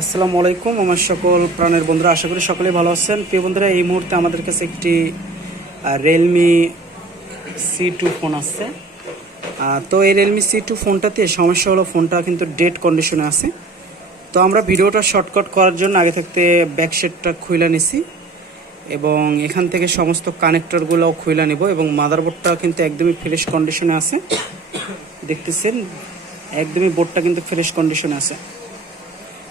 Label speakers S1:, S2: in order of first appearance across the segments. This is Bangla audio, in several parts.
S1: আসসালামু আলাইকুম, আমার সকল প্রাণের বন্ধুরা, আশা করি সকলেই ভালো আছেন। প্রিয় বন্ধুরা, এই মুহূর্তে আমাদের কাছে একটি রিয়েলমি সি টু ফোন আসছে তো এই রিয়েলমি সি টু ফোনটাতে সমস্যা হলো ফোনটা কিন্তু ডেড কন্ডিশনে আছে। তো আমরা ভিডিওটা শর্টকাট করার জন্য আগে থাকতে ব্যাক সেটটা খুলে নিছি এবং এখান থেকে সমস্ত কানেক্টরগুলোও খুলে নেব এবং মাদারবোর্ডটা কিন্তু একদমই ফ্রেশ কন্ডিশনে আছে। দেখতেছেন, একদমই বোর্ডটা কিন্তু ফ্রেশ কন্ডিশনে আছে।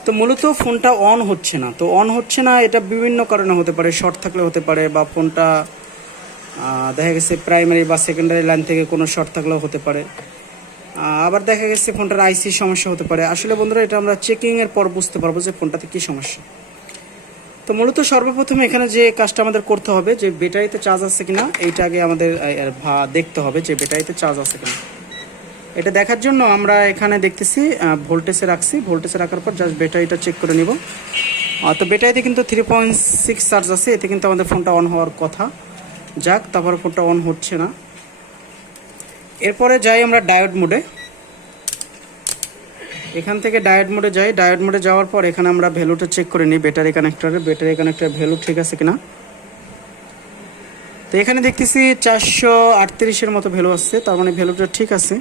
S1: তো মূলত ফোনটা অন হচ্ছে না। তো অন হচ্ছে না, এটা বিভিন্ন কারণে হতে পারে। শর্ট থাকলে হতে পারে বা ফোনটা দেখা গেছে প্রাইমারি বা সেকেন্ডারি লাইন থেকে কোনো শর্ট থাকলেও হতে পারে। আবার দেখা গেছে ফোনটার আইসি সমস্যা হতে পারে। আসলে বন্ধুরা, এটা আমরা চেকিংয়ের পর বুঝতে পারব যে ফোনটাতে কী সমস্যা। তো মূলত সর্বপ্রথম এখানে যে কাজটা আমাদের করতে হবে, যে ব্যাটারিতে চার্জ আছে কিনা, এইটা আগে আমাদের দেখতে হবে যে ব্যাটারিতে চার্জ আছে কিনা। এটা দেখার জন্য আমরা এখানে দেখতেছি ভোল্টেজে রাখছি। ভোল্টেজে রাখার পর জাস্ট ব্যাটারিটা চেক করে নিব। তো ব্যাটারিতে কিন্তু থ্রি পয়েন্ট সিক্স চার্জ আছে। এতে কিন্তু আমাদের ফোনটা অন হওয়ার কথা। যাক, তারপর ফোনটা অন হচ্ছে না। এরপরে যাই আমরা ডায়োড মোডে এখান থেকে ডায়োড মোডে যাই। ডায়োড মোডে যাওয়ার পর এখানে আমরা ভ্যালুটা চেক করে নিই ব্যাটারি কানেক্টরের ব্যাটারি কানেক্টরের ভ্যালু ঠিক আছে কিনা? তো এখানে দেখতেছি চারশো আটত্রিশের মতো ভ্যালু আসছে তার মানে ভ্যালুটা ঠিক আছে।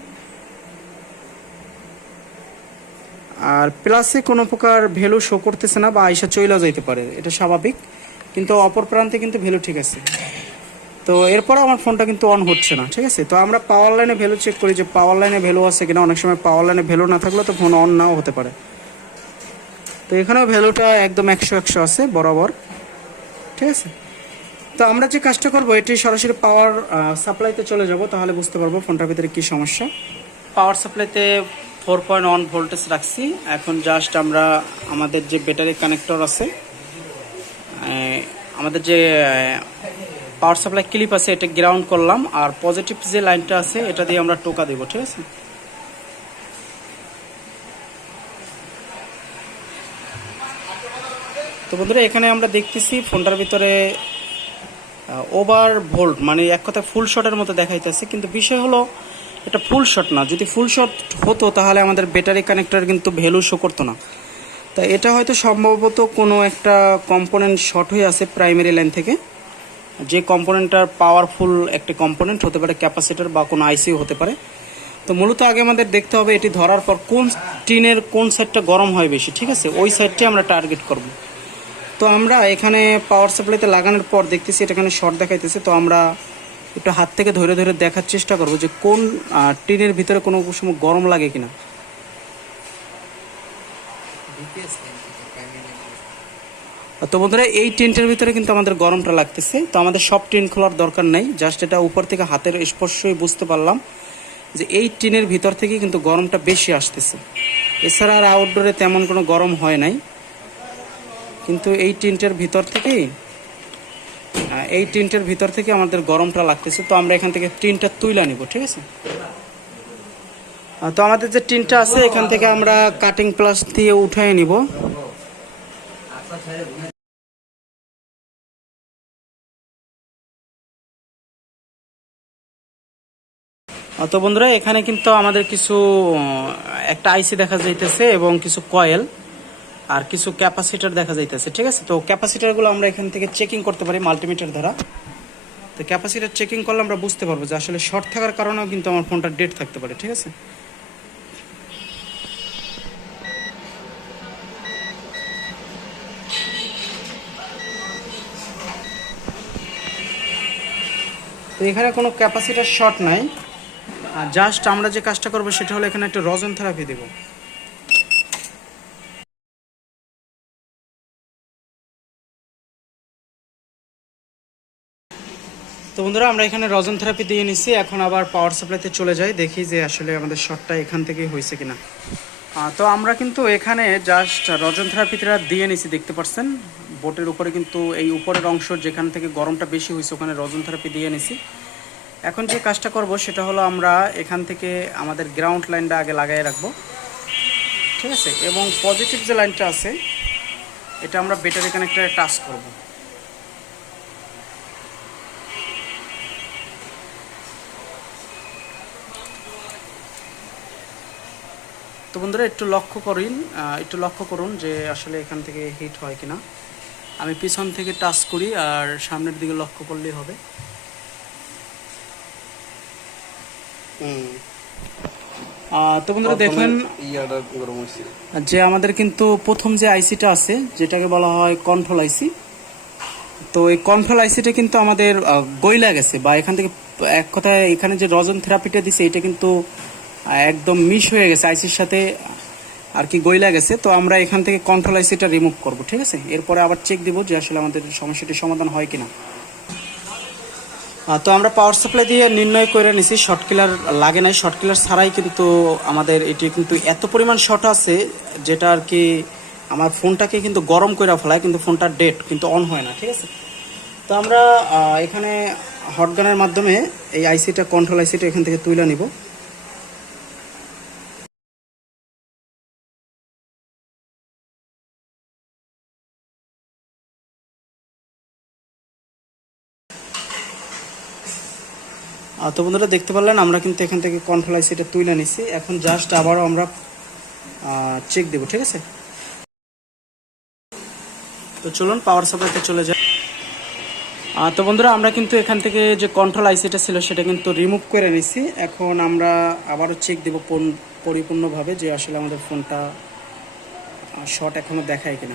S1: আর প্লাসে কোনো প্রকার ভ্যালু শো করতেছে না বা আইসা চইলা যাইতে পারে, এটা স্বাভাবিক। কিন্তু অপর প্রান্তে কিন্তু ভ্যালু ঠিক আছে। তো এরপর আমার ফোনটা কিন্তু অন হচ্ছে না, ঠিক আছে? তো আমরা পাওয়ার লাইনে ভ্যালু চেক করি যে পাওয়ার লাইনে ভ্যালু আছে কিনা। অনেক সময় পাওয়ার লাইনে ভ্যালু না থাকলে তো ফোন অন নাও হতে পারে। তো এখানেও ভ্যালুটা একদম একশো একশো আছে, বরাবর। ঠিক আছে? তো আমরা যে কাজটা করব, এটি সরাসরি পাওয়ার সাপ্লাইতে চলে যাব, তাহলে বুঝতে পারব ফোনটার ভিতরে কি সমস্যা। পাওয়ার সাপ্লাইতে ফোর পয়েন্ট ওয়ান ভোল্টেজ রাখছি। এখন জাস্ট আমরা আমাদের যে ব্যাটারি কানেক্টর আছে আমাদের যে পাওয়ার সাপ্লাই ক্লিপ আছে, এটা গ্রাউন্ড করলাম, আর পজিটিভ যে লাইনটা আছে, এটা দিয়ে আমরা টোকা দেবো, ঠিক আছে? তো বন্ধুরা, এখানে আমরা দেখতেছি ফোনটার ভিতরে ওভার ভোল্ট মানে এক কথায় ফুল শটের মতো দেখাইতেছে, কিন্তু বিষয় হলো এটা ফুল শট না। যদি ফুল শট হতো, তাহলে আমাদের ব্যাটারি কানেক্টর কিন্তু ভ্যালু শো করতো না। তা এটা হয়তো সম্ভবত কোনো একটা কম্পোনেন্ট শর্ট হয়ে আছে প্রাইমারি লাইন থেকে। যে কম্পোনেন্টটার পাওয়ারফুল একটা কম্পোনেন্ট হতে পারে ক্যাপাসিটার বা কোনো আইসিও হতে পারে। তো মূলত আগে আমাদের দেখতে হবে এটি ধরার পর কোন টিনের কোন সাইডটা গরম হয় বেশি, ঠিক আছে? ওই সাইডটি আমরা টার্গেট করব। তো আমরা এখানে পাওয়ার সাপ্লাইতে লাগানোর পর দেখতেছি এটা এখানে শর্ট দেখাইতেছে। তো আমরা একটু হাত থেকে ধরে ধরে দেখার চেষ্টা করব যে কোন টিনের ভিতরে কোনো সময় গরম লাগে কিনা। তো বন্ধুরা, এই টিনটার ভিতরে কিন্তু আমাদের গরমটা লাগতেছে। তো আমাদের সব টিন খোলার দরকার নেই। জাস্ট এটা উপর থেকে হাতের স্পর্শই বুঝতে পারলাম যে এই টিনের ভিতর থেকে কিন্তু গরমটা বেশি আসতেছে। এছাড়া আর আউটডোরে তেমন কোনো গরম হয় নাই। কিন্তু এই টিনটার ভিতর থেকেই এই টিনটার ভিতর থেকে আমাদের গরমটা লাগতেছে, তো আমরা এখান থেকে টিনটা তুইলা নিব, ঠিক আছে? তো আমাদের যে টিনটা আছে, এখান থেকে আমরা কাটিং প্লাস দিয়ে উঠাই নিব। তো বন্ধুরা, এখানে কিন্তু আমাদের কিছু একটা আইসি দেখা যাইতেছে এবং কিছু কয়েল। আর কিছু ক্যাপাসিটার দেখা যাইতেছে, ঠিক আছে? তো ক্যাপাসিটারগুলো আমরা এখান থেকে চেকিং করতে পারি মাল্টিমিটার দ্বারা। তো ক্যাপাসিটার চেকিং করলে আমরা বুঝতে পারব যে আসলে শর্ট থাকার কারণেও কিন্তু আমার ফোনটা ডেট থাকতে পারে, ঠিক আছে? তো এখানে কোনো ক্যাপাসিটার শর্ট নাই। আর জাস্ট আমরা যে কাজটা করব সেটা হলো এখানে একটা রজন থেরাপি দেবো। তো বন্ধুরা, আমরা এখানে রজন থেরাপি দিয়ে নিছি। এখন আবার পাওয়ার সাপ্লাইতে চলে যাই, দেখি যে আসলে আমাদের শটটা এখান থেকেই হয়েছে কিনা। তো আমরা কিন্তু এখানে জাস্ট রজন থেরাপিটা দিয়ে নিছি, দেখতে পাচ্ছেন? বোটের উপরে কিন্তু এই উপরের অংশ যেখান থেকে গরমটা বেশি হয়েছে, ওখানে রজন থেরাপি দিয়ে নিছি। এখন যে কাজটা করব, সেটা হলো আমরা এখান থেকে আমাদের গ্রাউন্ড লাইনটা আগে লাগাই রাখব। ঠিক আছে? এবং পজিটিভ যে লাইনটা আছে, এটা আমরা ব্যাটারি কানেক্টারে টাচ করব। তো বন্ধুরা একটু লক্ষ্য করিন একটু লক্ষ্য করুন যে আসলে এখান থেকে হিট হয় কিনা। আমি পিছন থেকে টাচ করি আর সামনের দিকে লক্ষ্য করলেই হবে। তো বন্ধুরা
S2: হয়েছে।
S1: যে আমাদের কিন্তু প্রথম যে আইসিটা আছে যেটাকে বলা হয় কন্ট্রোল আইসি তো এই কন্ট্রোল আইসিটা কিন্তু আমাদের গইলা গেছে বা এখান থেকে এক কথায় এখানে যে রজন থেরাপিটা দিছে এটা কিন্তু একদম মিশ হয়ে গেছে আইসির সাথে, আর কি গইলা গেছে। তো আমরা এখান থেকে কন্ট্রোল আইসিটা রিমুভ করব, ঠিক আছে? এরপরে আবার চেক দিব যে আসলে আমাদের সমস্যাটি সমাধান হয় কিনা। তো আমরা পাওয়ার সাপ্লাই দিয়ে নির্ণয় করে নিছি শর্ট কিলার লাগে নাই। শর্ট কিলার ছাড়াই কিন্তু আমাদের এটি কিন্তু এত পরিমাণ শর্ট আছে, যেটা আর কি আমার ফোনটাকে কিন্তু গরম করে ফেলায়, কিন্তু ফোনটা ডেট কিন্তু অন হয় না, ঠিক আছে? তো আমরা এখানে হটগানের মাধ্যমে এই আইসিটা কন্ট্রোল আইসিটা এখান থেকে তুলে নিব। তো বন্ধুরা দেখতে পারলেন, আমরা কিন্তু এখান থেকে কন্ট্রোল আইসিটা তুলে নিছি। এখন জাস্ট আবারও আমরা চেক দেব, ঠিক আছে? তো চলুন পাওয়ার সাপ্লাইতে চলে যাই। তো বন্ধুরা, আমরা কিন্তু এখান থেকে যে কন্ট্রোল আইসিটা ছিল, সেটা কিন্তু রিমুভ করে নিছি। এখন আমরা আবারও চেক দেব পূর্ণ- পরিপূর্ণভাবে যে আসলে আমাদের ফোনটা শর্ট এখনও দেখায় কিনা।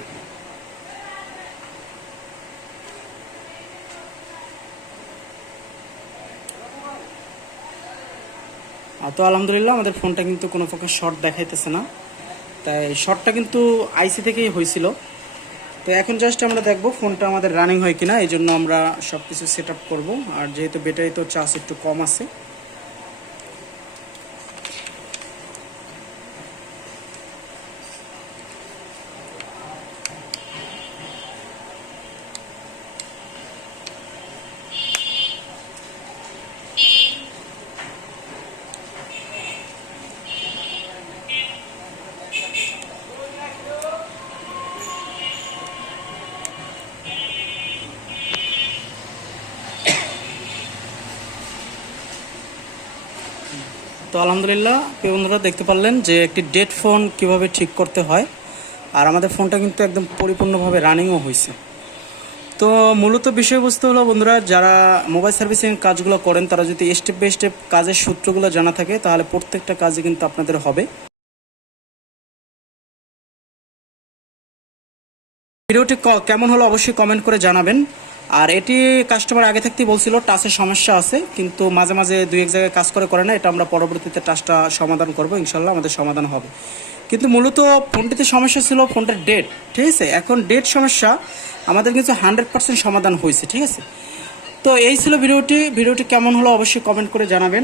S1: তো আলহামদুলিল্লাহ আমাদের ফোনটা কিন্তু কোনো প্রকার শর্ট দেখাইতেছে না। তাই শর্টটা কিন্তু আইসি থেকেই হয়েছিল তো এখন জাস্ট আমরা দেখব ফোনটা আমাদের রানিং হয় কিনা এই জন্য আমরা সব কিছু সেট আপ করব। আর যেহেতু ব্যাটারি তো চার্জ একটু কম আছে তো আলহামদুলিল্লাহ, প্রিয় বন্ধুরা, দেখতে পারলেন যে একটি ডেড ফোন কীভাবে ঠিক করতে হয়। আর আমাদের ফোনটা কিন্তু একদম পরিপূর্ণভাবে রানিংও হয়েছে তো মূলত বিষয়বস্তু হলো বন্ধুরা, যারা মোবাইল সার্ভিসিং কাজগুলো করেন, তারা যদি স্টেপ বাই স্টেপ কাজের সূত্রগুলো জানা থাকে, তাহলে প্রত্যেকটা কাজে কিন্তু আপনাদের হবে। ভিডিওটি কেমন হলো অবশ্যই কমেন্ট করে জানাবেন। আর এটি কাস্টমার আগে থাকতেই বলছিল টাচের সমস্যা আছে, কিন্তু মাঝে মাঝে দুই এক জায়গায় কাজ করে করে না, এটা আমরা পরবর্তীতে টাচটা সমাধান করব, ইনশাল্লাহ আমাদের সমাধান হবে। কিন্তু মূলত ফোনটিতে সমস্যা ছিল ফোনটার ডেট ঠিক আছে? এখন ডেট সমস্যা, আমাদের কিন্তু হান্ড্রেড পার্সেন্ট সমাধান হয়েছে, ঠিক আছে? তো এই ছিল ভিডিওটি ভিডিওটি কেমন হলো অবশ্যই কমেন্ট করে জানাবেন।